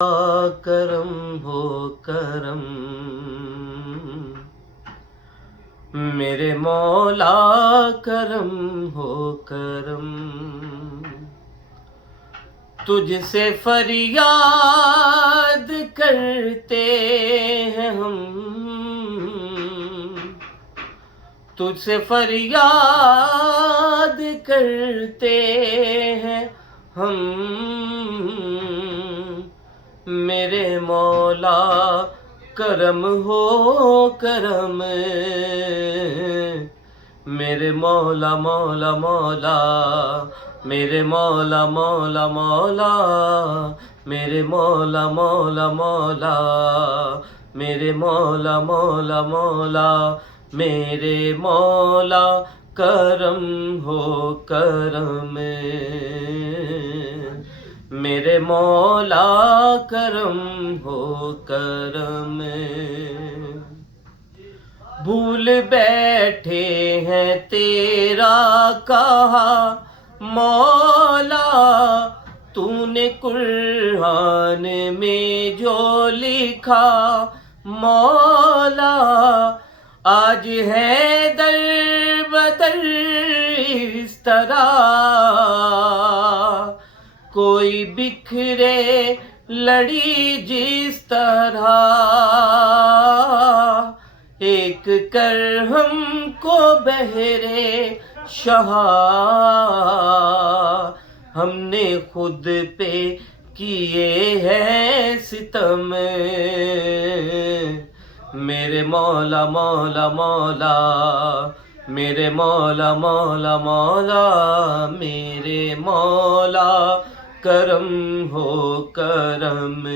کرم ہو کرم، میرے مولا کرم ہو کرم، تجھ سے فریاد کرتے ہیں ہم، تجھ سے فریاد کرتے ہیں ہم، میرے مولا کرم ہو کرم، میرے مولا مولا مولا، میرے مولا مولا مولا، میرے مولا مولا مولا، میرے مولا مولا مولا، میرے مولا کرم ہو کرم، میرے مولا کرم ہو کرم، بھول بیٹھے ہیں تیرا کہا مولا، تو نے قرآن میں جو لکھا مولا، آج ہے در بدر اس طرح، کوئی بکھرے لڑی جس طرح، ایک کر ہم کو بہرے شہا، ہم نے خود پہ کیے ہیں ستم، میرے مولا مولا مولا، میرے مولا مولا مولا، میرے مولا کرم ہو کرم،